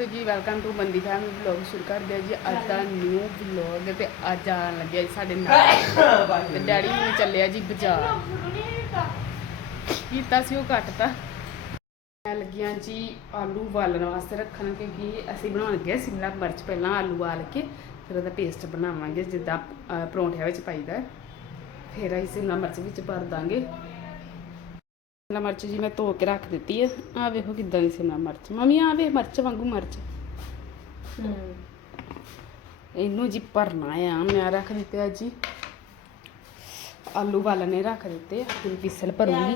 ਨਮਸਤੇ ਜੀ welcome to Bandi family vlog ਸ਼ੁਰੂ ਕਰਦੇ ਹਾਂ ਜੀ ਅੱਜ ਦਾ ਨਿਊ ਵਲੌਗ ਤੇ ਅੱਜ ਆਣ ਲੱਗਿਆ ਜੀ ਸਾਡੇ ਨਾਲ। ਤੇ ਡੈਡੀ ਨੂੰ ਚੱਲਿਆ ਜੀ ਬਾਜ਼ਾਰ। ਕੀਤਾ ਸੀ ਉਹ ਕੱਟਤਾ ਮੈਂ ਲੱਗੀਆਂ ਜੀ ਆਲੂ ਵਾਲਣ ਵਾਸਤੇ ਰੱਖਣ, ਕਿਉਂਕਿ ਅਸੀਂ ਬਣਾਉਣ ਲੱਗੇ ਸ਼ਿਮਲਾ ਮਿਰਚ ਪਹਿਲਾਂ ਆਲੂ ਵਾਲ ਕੇ, ਫਿਰ ਉਹਦਾ ਪੇਸਟ ਬਣਾਵਾਂਗੇ ਜਿੱਦਾਂ ਪਰੌਂਠਿਆਂ ਵਿੱਚ ਪਾਈਦਾ। ਫਿਰ ਅਸੀਂ ਸ਼ਿਮਲਾ ਮਿਰਚ ਵਿੱਚ ਭਰ ਦਾਂਗੇ। ਸ਼ਿਮਲਾ ਮਿਰਚ ਜੀ ਮੈਂ ਧੋ ਕੇ ਰੱਖ ਦਿੱਤੀ ਹੈ ਆ ਵੇਖੋ ਕਿੱਦਾਂ ਦੀ ਸ਼ਿਮਲਾ ਮਿਰਚ। ਮੰਮੀ ਆ ਵੇ ਮਿਰਚ ਵਾਂਗੂ ਮਿਰਚ। ਇਹਨੂੰ ਜੀ ਭਰਨਾ ਆ। ਮੈਂ ਰੱਖ ਦਿੱਤੇ ਆ ਜੀ। ਆਲੂ ਵਾਲਣੇ ਰੱਖ ਦਿੱਤੇ ਆ। ਹੁਣ ਵਿਸਲ ਭਰੂੰਗੀ।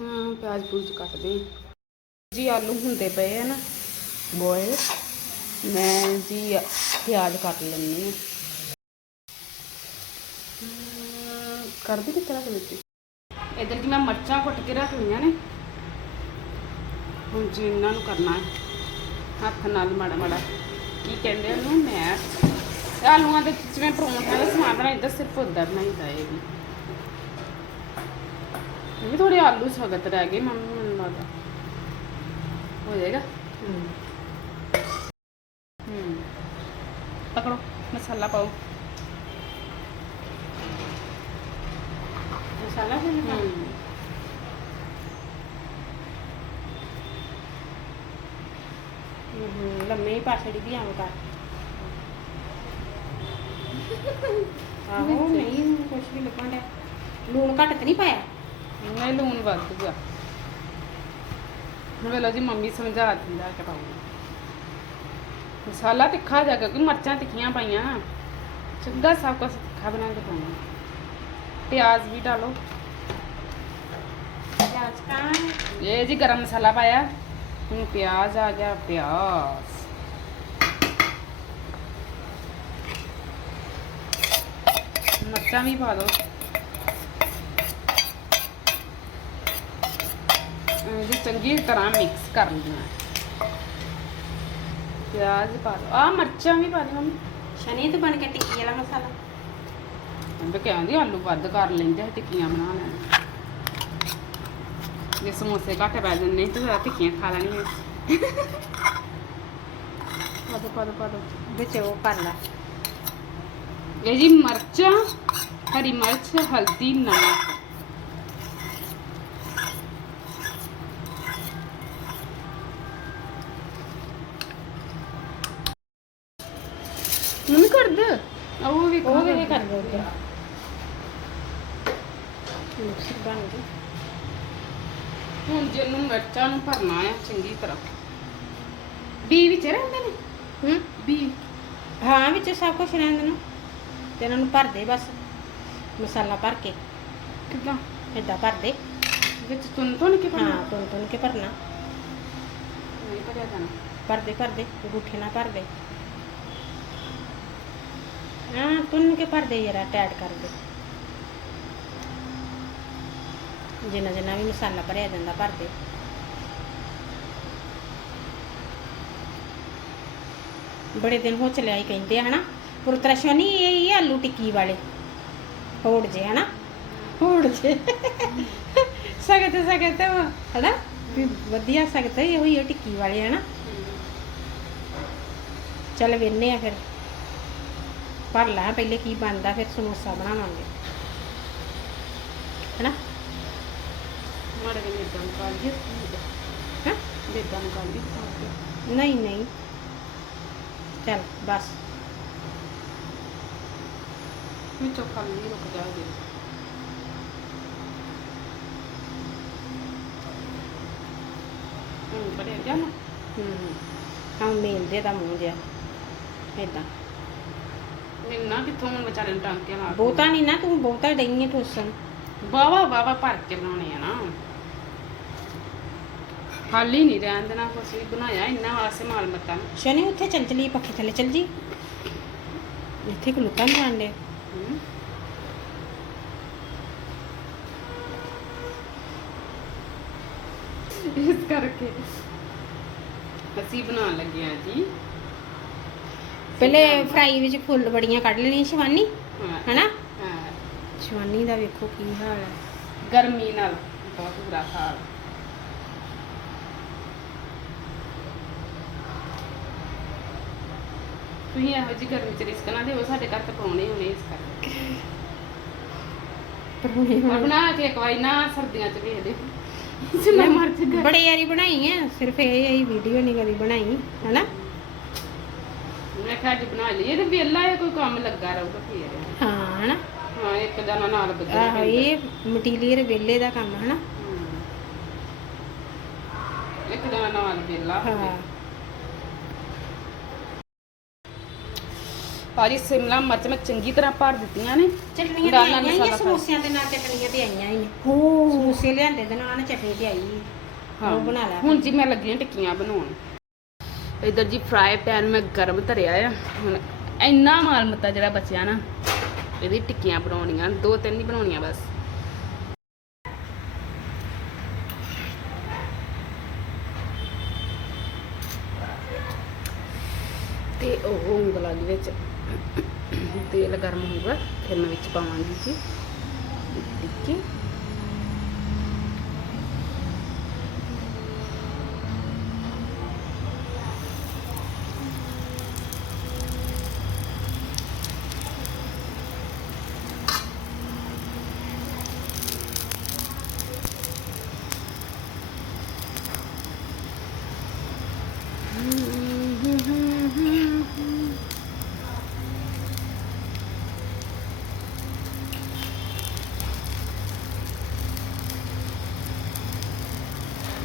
ਹਾਂ ਪਿਆਜ਼ ਪੂਜ ਕੱਟਦੇ ਆ। ਜੀ ਆਲੂ ਹੁੰਦੇ ਪਏ ਆ ਨਾ ਬੋਇਲ। ਮੈਂ ਜੀ ਪਿਆਜ਼ ਕੱਟ ਲੈਣੀ ਆ। ਹਮ, ਕਰਦੀ ਕਿ ਤਰ੍ਹਾਂ ਦਿੱਤੀ? ਇਧਰ ਜੀ ਮੈਂ ਮਿਰਚਾਂ ਕੁੱਟ ਕੇ ਰੱਖ ਲਈਆਂ ਨੇ। ਹੁਣ ਜੀ ਇਹਨਾਂ ਨੂੰ ਕਰਨਾ ਹੈ ਹੱਥ ਨਾਲ ਮਾੜਾ ਮਾੜਾ। ਕੀ ਕਹਿੰਦੇ ਉਹਨੂੰ? ਇਹ ਆਲੂਆਂ ਦੇ ਜਿਵੇਂ ਪਰੌਂਠਿਆਂ ਦਾ ਸਮਾਨ ਬਣਾਈਦਾ ਸਿਰਫ ਉਦਾਂ ਬਣਾਈਦਾ ਇਹ ਵੀ। ਇਹ ਥੋੜੇ ਆਲੂ ਸਖਤ ਰਹਿ ਗਏ ਮੰਮੀ ਮੈਨੂੰ ਲੱਗਦਾ ਹੋ ਜਾਏਗਾ? ਹੂੰ। ਪਕੜੋ ਮਸਾਲਾ ਪਾਓ। ਮਸਾਲਾ ਫਿਰ ਲਗਾ ਹੂੰ ਹੂੰ ਲੰਮੇ ਹੀ ਪਾਸੜੀ ਵੀ ਆਉਂ ਕਰ। ਆਹੋ ਨਹੀਂ ਕੁਛ ਵੀ ਡਿਆ। ਲੂਣ ਘੱਟ ਤੇ ਨਹੀਂ ਪਾਇਆ? ਨਹੀਂ ਲੂਣ ਵੱਧ ਗਿਆ। ਹੁਣ ਵੇਲੋ ਜੀ ਮੰਮੀ ਸਮਝਾ ਦਿੰਦਾ ਕਿ ਪਾਉਣਾ ਮਸਾਲਾ ਤਿੱਖਾ ਜਾ ਕਿਉਂਕਿ ਮਿਰਚਾਂ ਤਿੱਖੀਆਂ ਪਾਈਆਂ। ਚੰਗਾ ਸਭ ਕੁਝ ਤਿੱਖਾ ਬਣਾ ਕੇ ਪਾਉਣਾ। ਪਿਆਜ਼ ਵੀ ਡਾਲੋ। ਪਿਆਜ਼ ਕਾ ਇਹ ਜੀ ਗਰਮ ਮਸਾਲਾ ਪਾਇਆ। ਹੁਣ ਪਿਆਜ਼ ਆ ਗਿਆ ਪਿਆਜ਼। ਮਿਰਚਾਂ ਵੀ ਪਾ ਦਿਓ ਜੀ ਚੰਗੀ ਤਰ੍ਹਾਂ ਮਿਕਸ ਕਰ ਲੈਣਾ ਹੈ। ਪਿਆਜ਼ ਪਾ ਦਿਓ ਆ ਮਿਰਚਾਂ ਵੀ ਪਾ ਦਿਓ ਮੰਮੀ। ਸ਼ਨੀ ਤੇ ਬਣ ਕੇ ਟਿੱਕੀ ਵਾਲਾ ਮਸਾਲਾ। ਮੈਂ ਕਹਿੰਦੀ ਆਲੂ ਵੱਧ ਕਰ ਲੈਂਦੇ ਆ ਟਿੱਕੀਆਂ ਬਣਾ ਲੈਣ। ਜੇ ਸਮੋਸੇ ਘੱਟ ਪੈ ਨਹੀਂ ਤਾਂ ਟਿੱਕੀਆਂ ਖਾ ਲੈਣੀਆਂ। ਪਾ ਦੋ ਪਾ ਦੋ ਪਾ ਦੋ। ਵਿੱਚ ਉਹ ਕਰ ਲਾ। ਇਹ ਜੀ ਮਿਰਚਾਂ ਹਰੀ ਮਿਰਚ ਹਲਦੀ ਨਮਕ। ਮੰਮੀ ਕਰ ਦੇ। ਉਹ ਵੀ ਉਹ ਵੀ ਕਰ ਦੋ। ਉੱਤੇ ਮਿਕਸ ਬਣ ਗਈ। ਹੁਣ ਜਿਹਨੂੰ ਮਿਰਚਾਂ ਨੂੰ ਭਰਨਾ ਆ ਚੰਗੀ ਤਰ੍ਹਾਂ। ਬੀ ਵਿੱਚ ਰਹਿੰਦੇ ਨੇ? ਹੂੰ? ਬੀ। ਹਾਂ ਵਿੱਚ ਸਭ ਕੁਝ ਰਹਿਣ ਦੇਣਾ ਤੇ ਇਹਨਾਂ ਨੂੰ ਭਰ ਦੇ ਬਸ ਮਸਾਲਾ ਭਰ ਕੇ। ਕਿੱਦਾਂ? ਏਦਾਂ ਭਰ ਦੇ। ਵਿੱਚ ਤੁੰਨ ਤੁੰਨ ਕੇ ਭਰਨਾ? ਹਾਂ ਤੁੰਨ ਤੁੰਨ ਕੇ ਭਰਨਾ। ਨਹੀਂ ਭਰਿਆ ਜਾਣਾ। ਭਰ ਦੇ ਭਰ ਦੇ ਅੰਗੂਠੇ ਨਾਲ ਭਰ ਦੇ। ਹਾਂ ਤੁੰਨ ਕੇ ਭਰ ਦੇ ਜਰਾ ਟੈਟ ਕਰ ਦੇ। ਜਿੰਨਾ ਜਿੰਨਾ ਵੀ ਮਸਾਲਾ ਭਰਿਆ ਜਾਂਦਾ ਭਰ ਦੇ। ਬੜੇ ਦਿਨ ਹੋ ਚਲਿਆ ਹੀ ਕਹਿੰਦੇ ਹਨਾ? ਪੁਰਤਰਸ਼ਨੀ ਇਹ ਹੀ ਆ ਆਲੂ ਟਿੱਕੀ ਵਾਲੇ ਹੋੜ ਜੇ ਹਨਾ ਹੋੜ ਜੇ ਸਗਤ ਸਗਤ ਹਨਾ ਵੀ ਵਧੀਆ ਸਗਤ ਇਹ ਹੋਈ ਆ ਟਿੱਕੀ ਵਾਲੇ ਹਨਾ ਚੱਲ ਵੇਨੇ ਆ ਫਿਰ ਭਰ ਲਾ ਪਹਿਲੇ ਕੀ ਬਣਦਾ ਫਿਰ ਸਮੋਸਾ ਬਣਾਵਾਂਗੇ ਹੈਨਾ ਮਾੜੇ ਜਿਹੇ ਮੇਦਾਂ ਨਿਕਾਲ ਦਿਓ ਹੈਂ? ਮੇਦਾਂ ਨਿਕਾਲ ਦਿਓ ਨਹੀਂ ਨਹੀਂ ਚੱਲ ਬਸ ਵਿੱਚੋਂ ਖਾਲੀ ਰੁਕ ਜਾਓਗੇ ਹੁਣ ਭਰਿਆ ਜਾਣਾ ਹੂੰ ਹਾਂ ਮੇਲ ਦੇ ਮੂੰਹ ਜਿਆ ਏਦਾਂ ਮਿਲਣਾ ਕਿੱਥੋਂ ਹੁਣ ਵਿਚਾਰੇ ਨੂੰ ਟਾਂਕੇ ਨਾਲ ਬਹੁਤਾ ਨਹੀਂ ਨਾ ਤੂੰ ਬਹੁਤਾ ਡਈਏ ਠੋਸਣ ਵਾਵਾ ਵਾਵਾ ਭਰ ਕੇ ਬਣਾਉਣੇ ਆ ਨਾ ਖਾਲੀ ਨਹੀਂ ਰਹਿਣ ਦੇਣਾ ਕੁਛ ਵੀ ਬਣਾਇਆ ਇੰਨਾ ਵਾਸਤੇ ਮਾਲ ਮੱਤਾ ਨੂੰ ਸ਼ਨੀ ਉੱਥੇ ਚੱਲ ਚਲੀ ਪੱਖੇ ਥੱਲੇ ਚੱਲ ਜੀ ਇੱਥੇ। ਇਸ ਕਰਕੇ। ਅਸੀਂ ਬਣਾਉਣ ਲੱਗੇ ਆ ਜੀ। ਪਹਿਲੇ ਫਰਾਈ ਵਿੱਚ ਫੁੱਲ ਬੜੀਆਂ ਕੱਢ ਲੈਣੀਆਂ ਸ਼ਿਵਾਨੀ ਹਾਂ। ਹੈਨਾ? ਹਾਂ। ਸ਼ਿਵਾਨੀ ਦਾ ਵੇਖੋ ਕੀ ਹਾਲ ਹੈ। ਗਰਮੀ ਨਾਲ ਬਹੁਤ ਬੁਰਾ ਹਾਲ। ਤੁਸੀਂ ਇਹੋ ਜਿਹੀ ਗਰਮੀ ਚ ਰਿਸਕ ਨਾ ਦਿਓ ਸਾਡੇ ਘਰ ਤਾਂ ਪਾਉਣੇ ਹੋਣੇ ਇਸ ਕਰਕੇ। ਪਰੌਂਠੇ ਪਰ ਬਣਾ ਕੇ ਇੱਕ ਵਾਰੀ ਨਾ ਸਰਦੀਆਂ ਚ ਵੇਖ ਲਿਓ ਜਿੰਨਾ ਮਰਜ਼ੀ ਕਰ। ਬੜੇ ਯਾਰੀ ਬਣਾਈ ਆ ਸਿਰਫ ਇਹ ਹੀ ਵੀਡੀਓ ਨਹੀਂ ਕਦੀ ਬਣਾਈ ਹਨਾ? ਮੈਂ ਕਿਹਾ ਅੱਜ ਬਣਾ ਲਈਏ ਤੇ ਵਿਹਲਾ ਹੈ ਕੋਈ ਕੰਮ ਲੱਗਾ ਰਹੂਗਾ ਫੇਰ। ਹਾਂ ਹਨਾ? ਹਾਂ ਇੱਕ ਜਣਾ ਨਾਲ ਬੱਜਣਾ ਆਹ ਇਹ ਮਟੀਰੀਅਲ ਵੇਲੇ ਦਾ ਕੰਮ ਹਨਾ? ਇੱਕ ਜਣਾ ਨਾਲ ਵਿਹਲਾ ਹਾਂ। ਭਾਜੀ ਸਿਮਲਾ ਮਿਰਚ ਮੈਂ ਚੰਗੀ ਤਰ੍ਹਾਂ ਭਰ ਦਿੱਤੀਆਂ ਨੇ। ਚਟਣੀਆਂ ਤੇ ਦਾਲਾਂ ਆਈਆਂ ਹੀ ਆ, ਮਸਾਲਾ ਸਮੋਸਿਆਂ ਦੇ ਨਾਲ ਚਟਣੀਆਂ ਤੇ ਆਈਆਂ ਹੀ ਨੇ। ਹੋ ਸਮੋਸੇ ਲਿਆਂਦੇ ਤੇ ਨਾਲ ਨਾ ਚਟਣੀ ਤੇ ਆਈ ਹਾਂ ਉਹ ਬਣਾ ਲਿਆ। ਹੁਣ ਜੀ ਮੈਂ ਲੱਗੀ ਹਾਂ ਟਿੱਕੀਆਂ ਬਣਾਉਣ। ਇਧਰ ਜੀ ਫਰਾਈ ਪੈਨ ਮੈਂ ਗਰਮ ਧਰਿਆ ਆ। ਹੁਣ ਇੰਨਾ ਮਾਲ ਮੱਤਾ ਜਿਹੜਾ ਬਚਿਆ ਨਾ ਇਹਦੀ ਟਿੱਕੀਆਂ ਬਣਾਉਣੀਆਂ ਦੋ ਤਿੰਨ ਹੀ ਬਣਾਉਣੀਆਂ ਬਸ। ਤੇ ਉਹ ਉਂਗਲਾਂ ਦੇ ਵਿੱਚ ਤੇਲ ਗਰਮ ਹੋਊਗਾ ਫਿਰ ਮੈਂ ਵਿੱਚ ਪਾਵਾਂਗੀ ਜੀ। ਟਿੱਕੀ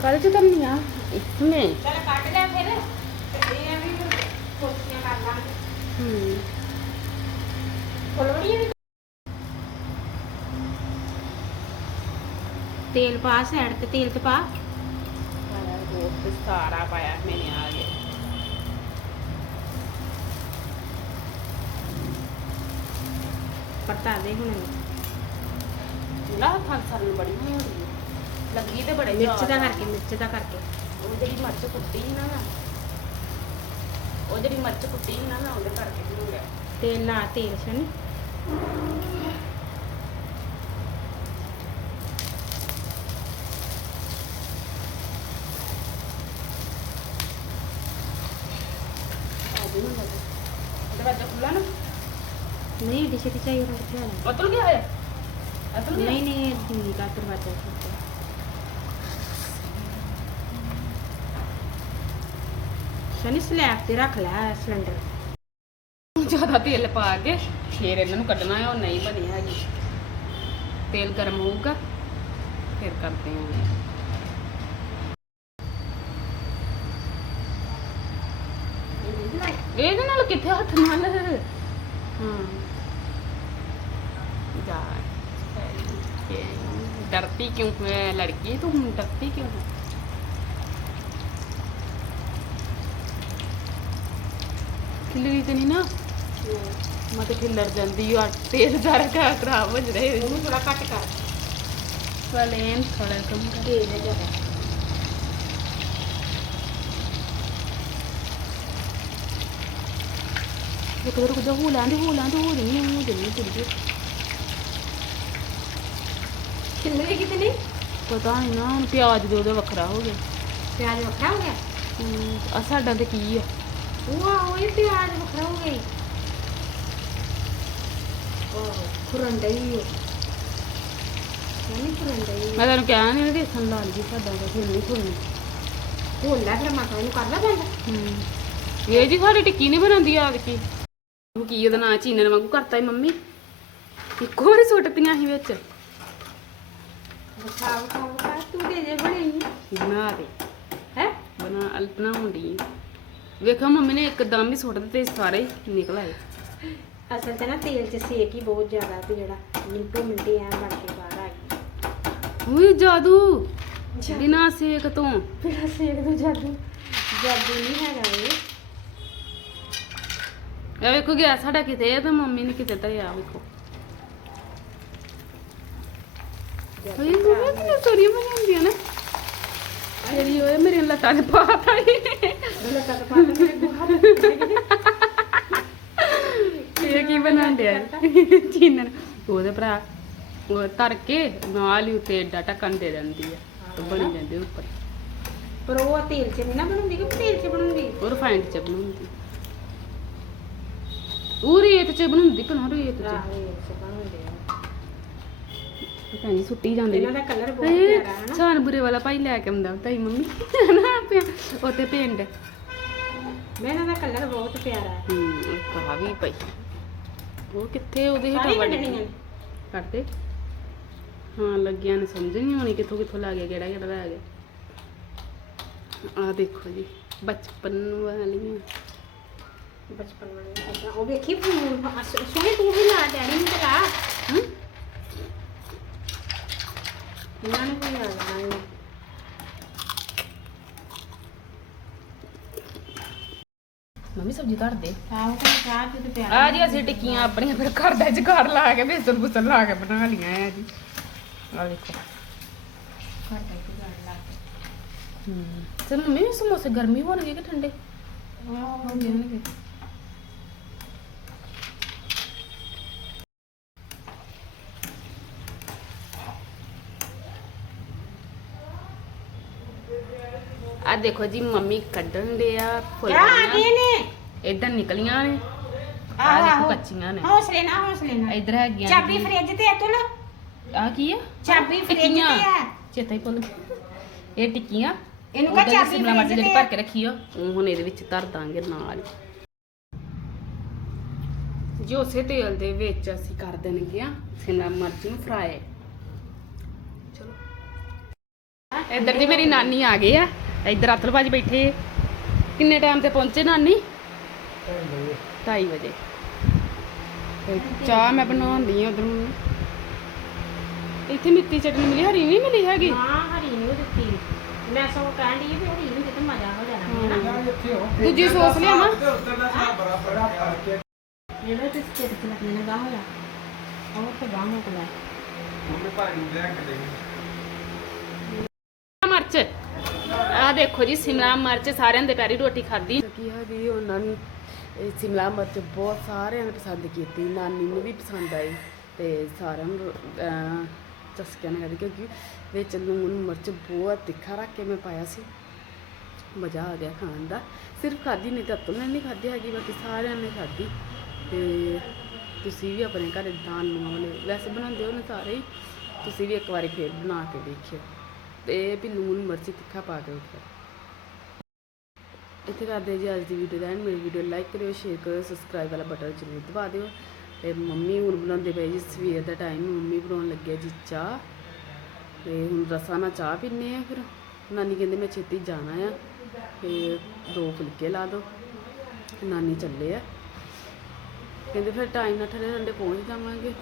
ਕਾਲੇ ਚ ਤੰਨੀਆਂ ਇਸਮੇ ਚਲ ਕੱਟ ਲੈ ਫਿਰ। ਇਹ ਆ ਵੀ ਕੋਸ਼ੀਆਂ ਕਰ ਲਾਂਗੇ। ਹੂੰ। ਫੁਲਵੜੀਆਂ ਵੀ ਤੇਲ ਪਾ ਸਾਈਡ ਤੇ ਤੇਲ ਤੇ ਪਾ। ਬਹੁਤ ਸਾਰਾ ਪਾਇਆ ਮੈਨੇ ਆ ਗਿਆ ਪਰਤਾ ਦੇ ਹੁਣ ਨਾ ਸਰਨ ਬੜੀ ਹੋਈ। ਲੱਗੀ ਤੇ ਬੜੇ ਮਿਰਚ ਦਾ। ਕਰਕੇ ਮਿਰਚ ਦਾ ਕਰਕੇ। ਉਹ ਜਿਹੜੀ ਮਿਰਚ ਕੁੱਟੀ ਸੀ ਨਾ ਮੈਂ ਉਹ ਜਿਹੜੀ ਮਿਰਚ ਕੁੱਟੀ ਸੀ ਨਾ ਮੈਂ ਉਹਦੇ ਕਰਕੇ ਵੀ ਹੋ ਗਿਆ ਤੇਲ ਲਾ ਤੇਲ ਛਣੀ ਨੂੰ ਦਰਵਾਜ਼ਾ ਖੁੱਲਾ ਨਾ? ਨਹੀਂ ਏਡੀ ਛੇਤੀ ਚਾਹੀਏ ਰੋਕ ਤੇ ਅਤਲ ਗਿਆ ਹੈ ਅਤਲ ਗਿਆ? ਨਹੀਂ ਨਹੀਂ ਦੀ ਦਾ ਦਰਵਾਜ਼ਾ ਖੋਲ੍ਹ ਕਹਿੰਦੀ ਸਲੈਬ ਤੇ ਰੱਖ ਲੈ ਸਿਲੰਡਰ ਜ਼ਿਆਦਾ ਤੇਲ ਪਾ ਕੇ ਫਿਰ ਇਹਨਾਂ ਨੂੰ ਕੱਢਣਾ ਹੈ, ਉਹ ਨਹੀਂ ਬਣੀ ਹੈਗੀ। ਤੇਲ ਗਰਮ ਹੋਊਗਾ, ਫਿਰ ਕਰਦੇ ਹਾਂ। ਇਹਦੇ ਨਾਲ ਕਿੱਥੇ ਹੱਥ ਨਾਲ? ਹਾਂ। ਯਾਰ ਡਰਤੀ ਕਿਉਂ, ਮੈਂ ਲੜਕੀ ਤੂੰ ਡਰਤੀ ਕਿਉਂ ਹੈ? ਖਿਲਰੀ ਤੇ ਨਹੀਂ ਨਾ? ਮੈਂ ਤੇ ਖਿਲਰ ਜਾਂਦੀ ਆ ਤੇਲ ਜ਼ਰਾ ਕਾ ਖਰਾਬ ਹੋ ਜਰੇ ਉਹਨੂੰ ਥੋੜਾ ਘੱਟ ਕਰ। ਫਲੇਮ ਥੋੜਾ ਕਮ ਕਰ। ਤੇਜ਼ ਹੈ ਜ਼ਿਆਦਾ। ਇੱਕ ਵਾਰ ਕੁਝ ਹੋ ਲਾਂਦੇ ਹੋ ਲਾਂਦੇ ਹੋ ਨਹੀਂ ਹੋ ਨਹੀਂ ਕੁੜੀ ਕਿੰਨੇ ਕਿਤੇ ਨਹੀਂ? ਪਤਾ ਨਹੀਂ ਨਾ ਪਿਆਜ਼ ਦੇ ਉਹਦੇ ਵੱਖਰਾ ਹੋ ਗਿਆ ਪਿਆਜ਼ ਵੱਖਰਾ ਹੋ ਗਿਆ? ਆ ਸਾਡਾ ਤੇ ਕੀ ਆ? ਨਹੀਂ ਮੈਂ ਤੈਨੂੰ ਕਿਹਾ ਨਹੀਂ ਵੇਸਣ ਲਾ ਲਈ ਸਾਡਾ ਫਿਰ ਨਹੀਂ ਖੁੱਲਣੀ ਭੁੱਲ ਲੈ ਫਿਰ ਮਾਤਾ ਨੂੰ ਕਰ ਲੈ ਬੰਦ ਹੂੰ ਇਹ ਜੀ ਸਾਡੀ ਟਿੱਕੀ ਨਹੀਂ ਬਣਾਉਂਦੀ ਆਦ ਕੀ ਉਹ ਕੀ ਉਹਦਾ ਨਾਂ ਚੀਨਨ ਵਾਂਗੂ ਕਰਤਾ ਈ ਮੰਮੀ ਇੱਕੋ ਵਾਰੀ ਸੁੱਟਤੀਆਂ ਸੀ ਵਿੱਚ ਖਾਓ ਖਾਓ ਤੂੰ ਦੇ ਦੇ ਬਣਾਈ ਬਣਾ ਦੇ ਹੈ ਬਣਾ ਅਲਪਨਾ ਹੁੰਦੀ ਵੇਖੋ ਮੰਮੀ ਨੇ ਇੱਕਦਮ ਹੀ ਸੁੱਟ ਦਿੱਤੇ ਸਾਰੇ ਹੀ ਨਿਕਲ ਆਏ। ਅਸਲ 'ਚ ਨਾ ਤੇਲ 'ਚ ਸੇਕ ਹੀ ਬਹੁਤ ਜ਼ਿਆਦਾ ਤੇ ਜਿਹੜਾ ਮਿੰਟੋ ਮਿੰਟੀ ਐ ਬਣ ਕੇ ਬਾਹਰ ਆ ਗਈ। ਉਈ ਜਾਦੂ ਬਿਨਾ ਸੇਕ ਤੋਂ। ਬਿਨਾ ਸੇਕ ਤੋਂ ਜਾਦੂ ਜਾਦੂ ਨਹੀਂ ਹੈਗਾ ਇਹ। ਇਹ ਵੇਖੋ ਗਿਆ ਸਾਡਾ ਕਿਤੇ ਆ ਤੇ ਮੰਮੀ ਨੇ ਕਿਤੇ ਧਰਿਆ ਵੇਖੋ। ਹੋਈ ਮੰਮੀ ਕਿੰਨੀ ਸੋਹਣੀ ਬਣਾਉਂਦੀਆਂ ਨੇ। ਮੇਰੀ ਓਏ ਮੇਰੇ ਲੱਤਾਂ ਨੇ ਪਾਤਾ ਬੋਲੇ ਕਦ ਪਾਤ ਮੇਰੇ ਗੁਹਾਰ ਇਹ ਕੀ ਬਣਾਉਣ ਡਿਆ? ਚੀਨਨ ਉਹਦੇ ਭਰਾ ਉਹ ਧਰ ਕੇ ਨਾਲ ਹੀ ਉੱਤੇ ਏਡਾ ਢੱਕਣ ਦੇ ਦਿੰਦੀ ਆ ਤੇ ਬਣੀ ਜਾਂਦੀ ਉੱਪਰ। ਪਰ ਉਹ ਤੇਲ 'ਚ ਨਹੀਂ ਨਾ ਬਣਾਉਂਦੀ ਕਿ ਤੇਲ 'ਚ ਬਣਾਉਂਦੀ? ਉਹ ਰਿਫਾਈਂਡ ਚ ਬਣਾਉਂਦੀ। ਉਹ ਰੇਤ ਚ ਬਣਾਉਂਦੀ ਪਣਾ ਰੇਤ ਚ? ਹੁੰਦੇ ਆ। ਪਤਾ ਨਹੀਂ ਸੁੱਟੀ ਜਾਂਦੇ ਇਹਨਾਂ ਦਾ ਕਲਰ ਬਹੁਤ ਪਿਆਰਾ ਹੈ ਨਾ। ਛਾਨਪੁਰੇ ਵਾਲਾ ਭਾਈ ਲੈ ਕੇ ਆਉਂਦਾ ਤਾਈ ਮੰਮੀ। ਨਾ ਪਿਆ ਉੱਥੇ ਪਿੰਡ। ਮੈਂ ਇਹਨਾਂ ਦਾ ਕਲਰ ਬਹੁਤ ਪਿਆਰਾ ਹੈ। ਹੂੰ ਕਹਾ ਵੀ ਪਈ ਉਹ ਕਿੱਥੇ ਉਹਦੇ ਵੱਢ ਨੇ। ਕਰਦੇ? ਹਾਂ ਲੱਗਿਆ ਨੇ ਸਮਝ ਨਹੀਂ ਆਉਣੀ ਕਿੱਥੋਂ ਕਿੱਥੋਂ ਲੱਗ ਗਿਆ ਕਿਹੜਾ ਕਿਹੜਾ ਲੱਗ ਗਿਆ ਆ ਦੇਖੋ ਜੀ ਬਚਪਨ ਵਾਲੀਆਂ। ਬਚਪਨ ਵਾਲੇ ਏਦਾਂ। ਉਹ ਵੇਖੀ ਫੋਨ ਸੋਹਣੀ ਤੂੰ ਵੀ ਲਾ ਡੈਡੀ ਨੂੰ ਹਮ? ਇਹਨਾਂ ਨੂੰ ਕੋਈ ਆ ਜਾਣਾ ਮੰਮੀ ਸਬਜ਼ੀ ਧਰ ਦੇ। ਆਹ ਤਾਂ ਚਾਹ ਤੇ ਪਿਆਰਾ ਆ ਜੀ ਅਸੀਂ ਟਿੱਕੀਆਂ ਆਪਣੀਆਂ ਫਿਰ ਘਰ ਦਾ ਲਾ ਕੇ ਬੇਸਨ ਬੁਸਨ ਲਾ ਕੇ ਬਣਾ ਲੀਆਂ ਆ ਜੀ। ਆ ਦੇਖੋ। ਘਰ ਦਾ ਇੱਕ ਗੱਲ ਲਾ ਕੇ। ਹੂੰ। ਤੇ ਮੰਮੀ ਸਮੋਸੇ ਗਰਮੀ ਹੋਣਗੇ ਕਿ ਠੰਡੇ? ਆਹ ਹੋਣਗੇ। ਆ ਦੇਖੋ ਜੀ ਮੰਮੀ ਕੱਢਣ ਦੇ ਆ ਆ ਗਏ ਨੇ? ਇਧਰ ਨਿਕਲੀਆਂ ਨੇ। ਆ ਆਹੋ, ਦੇਖੋ ਆਹੋ। ਕੱਚੀਆਂ ਨੇ। ਹੌਸਲੇ ਨਾਲ ਹੌਸਲੇ ਨਾਲ। ਇਧਰ ਹੈਗੀਆਂ ਚਾਬੀ ਫ੍ਰਿਜ ਤੇ ਅਤੁਲ ਆ ਕੀ ਆ? ਚਾਬੀ ਫ੍ਰਿਜ ਤੇ ਟਿੱਕੀਆਂ। ਆ। ਚੇਤਾ ਹੀ ਭੁੱਲ ਗਿਆ। ਇਹ ਟਿੱਕੀਆਂ। ਇਹਨੂੰ ਕਹ ਉਹਦਾ ਚਾਬੀ ਸ਼ਿਮਲਾ ਮਿਰਚ ਫ੍ਰਿਜ ਜਿਹੜੀ ਭਰ। ਕੇ ਰੱਖੀ ਆ ਉਹ ਹੁਣ ਇਹਦੇ ਵਿੱਚ ਧਰ ਦਾਂਗੇ ਨਾਲ। ਜੋ ਉਸੇ ਤੇਲ ਦੇ ਵਿੱਚ ਅਸੀਂ ਕਰ ਦੇਣਗੇ ਆ ਸ਼ਿਮਲਾ ਮਿਰਚ ਨੂੰ ਫਰਾਈ ਚਲੋ। ਇੱਧਰ ਦੀ ਮੇਰੀ ਨਾਨੀ ਆ ਗਈ ਆ। ਇੱਧਰ ਅਤਲ ਭਾਜੀ ਬੈਠੇ ਕਿੰਨੇ ਟਾਈਮ ਤੇ ਪਹੁੰਚੇ ਨਾਨੀ? 2:30 ਵਜੇ। ਤੇ ਚਾਹ ਮੈਂ ਬਣਾਉਂਦੀ ਆ ਉਧਰ। ਇੱਥੇ ਮਿੱਟੀ ਚਟਨੀ ਮਿਲੀ ਹਰੀ ਨਹੀਂ ਮਿਲੀ ਹੈਗੀ? ਹਾਂ ਹਰੀ ਨੂੰ ਦਿੱਤੀ। ਮੈਂ ਸਗੋਂ ਕਹਿਣ ਦੀ ਵੀ ਹਰੀ ਨੂੰ ਤੇ ਮਜ਼ਾ ਹੋ ਜਾਣਾ ਹੈ ਨਾ। ਦੂਜੀ ਸੌਸ ਲਿਆਵਾਂ? ਜਿਹੜਾ ਤੇ ਤੇ ਲੱਗਣਾ ਗਾ ਹੋਇਆ ਉਹ ਤੇ ਗਾਂ ਹੋ ਕੋਲ ਮਿਰਚ ਆ ਦੇਖੋ ਜੀ ਸਿਮਲਾ ਮਿਰਚ ਸਾਰਿਆਂ ਦੇ ਪੈਰੀ ਰੋਟੀ ਖਾਦੀ ਕੀ ਹੈ ਜੀ ਉਹਨਾਂ ਨੂੰ ਇਹ ਸਿਮਲਾ ਮਿਰਚ ਬਹੁਤ ਸਾਰਿਆਂ ਨੇ ਪਸੰਦ ਕੀਤੀ ਨਾਨੀ ਨੂੰ ਵੀ ਪਸੰਦ ਆਈ ਤੇ ਸਾਰਿਆਂ ਨੂੰ ਅਹ, ਚਸਕਿਆ ਨੇ ਖਾਧੀ ਕਿਉਂਕਿ ਵਿੱਚ ਲੂਣ ਮਿਰਚ ਬਹੁਤ ਤਿੱਖਾ ਰੱਖ ਕੇ ਮੈਂ ਪਾਇਆ ਸੀ। ਮਜ਼ਾ ਆ ਗਿਆ ਖਾਣ ਦਾ। ਸਿਰਫ ਖਾਦੀ ਨਹੀਂ ਤਾਂ ਅਤੁਲ ਨਹੀਂ ਖਾਦੀ ਹੈਗੀ ਬਾਕੀ ਸਾਰਿਆਂ ਨੇ ਖਾਦੀ ਤੇ ਤੁਸੀਂ ਵੀ ਆਪਣੇ ਘਰ ਇਦਾਂ ਆਲੂਆਂ ਵਾਲੇ ਵੈਸੇ ਬਣਾਉਂਦੇ ਹੋ ਨਾ ਸਾਰੇ ਹੀ ਤੁਸੀਂ ਵੀ ਇੱਕ ਵਾਰੀ ਫੇਰ ਬਣਾ ਕੇ ਦੇਖਿਓ। ਤੇ ਵੀ ਲੂਣ, ਮਿਰਚ ਤਿੱਖਾ ਪਾ ਕੇ ਵੇਖਿਓ ਇੱਥੇ ਕਰਦੇ ਜੀ ਅੱਜ ਦੀ ਵੀਡੀਓ ਦਾ ਐਂਡ ਮੇਰੀ ਵੀਡੀਓ ਲਾਈਕ ਕਰਿਓ ਸ਼ੇਅਰ ਕਰਿਓ ਸਬਸਕ੍ਰਾਈਬ ਵਾਲਾ ਬਟਨ ਜ਼ਰੂਰ ਦਬਾ ਦਿਓ। ਤੇ ਮੰਮੀ ਹੁਣ ਬਣਾਉਂਦੇ ਪਏ ਜੀ ਸਵੇਰ ਦਾ ਟਾਈਮ ਮੰਮੀ ਬਣਾਉਣ ਲੱਗਿਆ ਜੀ ਚਾਹ। ਤੇ ਹੁਣ ਰਸਾਂ ਨਾਲ ਚਾਹ ਪੀਨੇ ਆ ਫਿਰ। ਨਾਨੀ ਕਹਿੰਦੇ ਮੈਂ ਛੇਤੀ ਜਾਣਾ ਆ। ਤੇ ਦੋ ਫੁਲਕੇ ਲਾ ਦਿਓ। ਨਾਨੀ ਚੱਲੇ ਆ। ਕਹਿੰਦੇ ਫਿਰ ਟਾਈਮ ਨਾਲ ਠੰਡੇ ਠੰਡੇ ਪਹੁੰਚ ਜਾਵਾਂਗੇ।